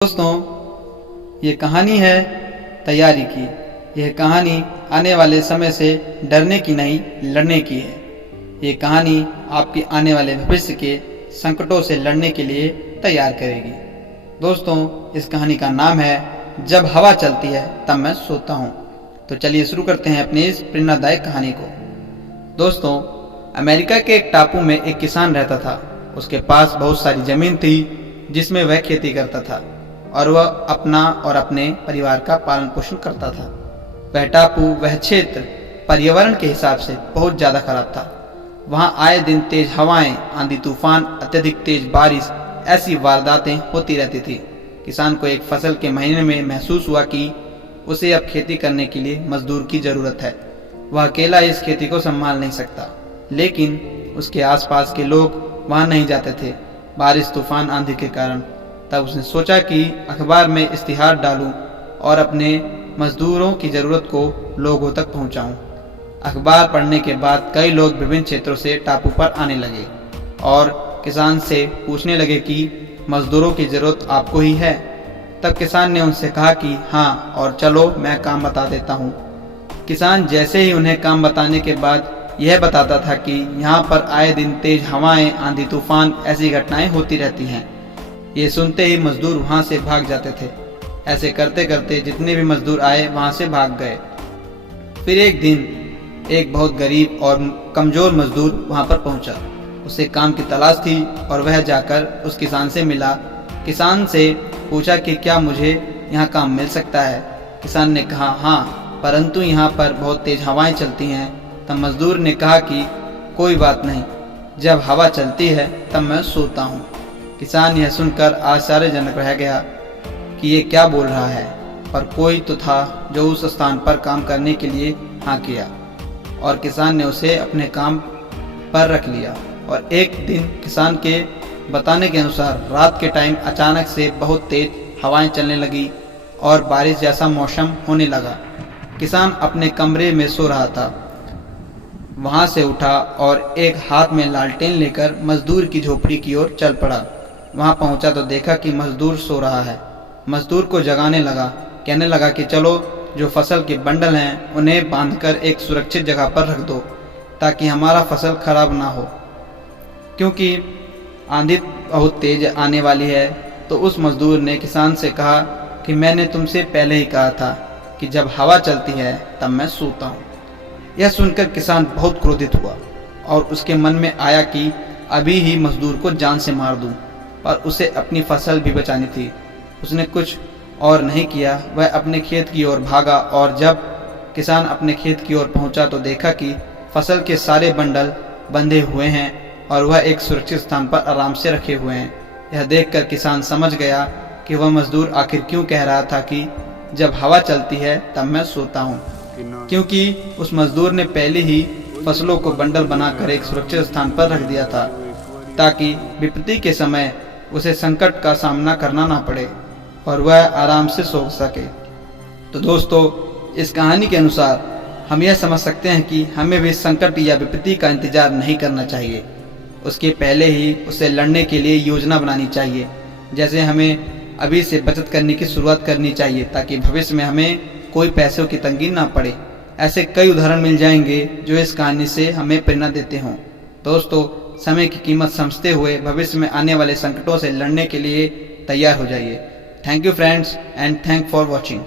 दोस्तों, ये कहानी है तैयारी की। यह कहानी आने वाले समय से डरने की नहीं, लड़ने की है। ये कहानी आपके आने वाले भविष्य के संकटों से लड़ने के लिए तैयार करेगी। दोस्तों, इस कहानी का नाम है जब हवा चलती है तब मैं सोता हूँ। तो चलिए शुरू करते हैं अपनी इस प्रेरणादायक कहानी को। दोस्तों, अमेरिका के एक टापू में एक किसान रहता था। उसके पास बहुत सारी जमीन थी जिसमें वह खेती करता था और वह अपना और अपने परिवार का पालन पोषण करता था। वह टापू, वह क्षेत्र पर्यावरण के हिसाब से बहुत ज़्यादा खराब था। वहाँ आए दिन तेज हवाएं, आंधी तूफान, अत्यधिक तेज बारिश, ऐसी वारदातें होती रहती थी। किसान को एक फसल के महीने में महसूस हुआ कि उसे अब खेती करने के लिए मजदूर की ज़रूरत है। वह अकेला इस खेती को संभाल नहीं सकता, लेकिन उसके आसपास के लोग वहाँ नहीं जाते थे बारिश, तूफान, आंधी के कारण। तब उसने सोचा कि अखबार में इश्तिहार डालूं और अपने मजदूरों की ज़रूरत को लोगों तक पहुंचाऊं। अखबार पढ़ने के बाद कई लोग विभिन्न क्षेत्रों से टापू पर आने लगे और किसान से पूछने लगे कि मजदूरों की ज़रूरत आपको ही है। तब किसान ने उनसे कहा कि हाँ, और चलो मैं काम बता देता हूँ। किसान जैसे ही उन्हें काम बताने के बाद यह बताता था कि यहाँ पर आए दिन तेज हवाएं, आंधी तूफान, ऐसी घटनाएं होती रहती हैं। ये सुनते ही मजदूर वहाँ से भाग जाते थे। ऐसे करते करते जितने भी मजदूर आए वहाँ से भाग गए। फिर एक दिन एक बहुत गरीब और कमज़ोर मजदूर वहाँ पर पहुँचा। उसे काम की तलाश थी और वह जाकर उस किसान से मिला। किसान से पूछा कि क्या मुझे यहाँ काम मिल सकता है। किसान ने कहा हाँ, परंतु यहाँ पर बहुत तेज हवाएं चलती हैं। तब मजदूर ने कहा कि कोई बात नहीं, जब हवा चलती है तब मैं सोता हूँ। किसान यह सुनकर आश्चर्यजनक रह गया कि ये क्या बोल रहा है, पर कोई तो था जो उस स्थान पर काम करने के लिए हाँ किया और किसान ने उसे अपने काम पर रख लिया। और एक दिन किसान के बताने के अनुसार रात के टाइम अचानक से बहुत तेज हवाएं चलने लगी और बारिश जैसा मौसम होने लगा। किसान अपने कमरे में सो रहा था। वहाँ से उठा और एक हाथ में लालटेन लेकर मजदूर की झोपड़ी की ओर चल पड़ा। वहाँ पहुँचा तो देखा कि मजदूर सो रहा है। मजदूर को जगाने लगा, कहने लगा कि चलो जो फसल के बंडल हैं उन्हें बांधकर एक सुरक्षित जगह पर रख दो ताकि हमारा फसल खराब ना हो, क्योंकि आंधी बहुत तेज आने वाली है। तो उस मजदूर ने किसान से कहा कि मैंने तुमसे पहले ही कहा था कि जब हवा चलती है तब मैं सोता हूँ। यह सुनकर किसान बहुत क्रोधित हुआ और उसके मन में आया कि अभी ही मजदूर को जान से मार दूं, पर उसे अपनी फसल भी बचानी थी। उसने कुछ और नहीं किया, वह अपने खेत की ओर भागा और जब किसान अपने खेत की ओर पहुंचा तो देखा कि फसल के सारे बंडल बंधे हुए हैं और वह एक सुरक्षित स्थान पर आराम से रखे हुए हैं। यह देखकर किसान समझ गया कि वह मजदूर आखिर क्यों कह रहा था कि जब हवा चलती है तब मैं सोता हूँ, क्योंकि उस मजदूर ने पहले ही फसलों को बंडल बनाकर एक सुरक्षित स्थान पर रख दिया था ताकि विपत्ति के समय उसे संकट का सामना करना ना पड़े और वह आराम से सो सके। तो दोस्तों, इस कहानी के अनुसार हम यह समझ सकते हैं कि हमें भी संकट या विपत्ति का इंतजार नहीं करना चाहिए। उसके पहले ही उसे लड़ने के लिए योजना बनानी चाहिए। जैसे हमें अभी से बचत करने की शुरुआत करनी चाहिए ताकि भविष्य में हमें कोई पैसों की तंगी ना पड़े। ऐसे कई उदाहरण मिल जाएंगे जो इस कहानी से हमें प्रेरणा देते हों। दोस्तों, समय की कीमत समझते हुए भविष्य में आने वाले संकटों से लड़ने के लिए तैयार हो जाइए। Thank you friends and thank for watching.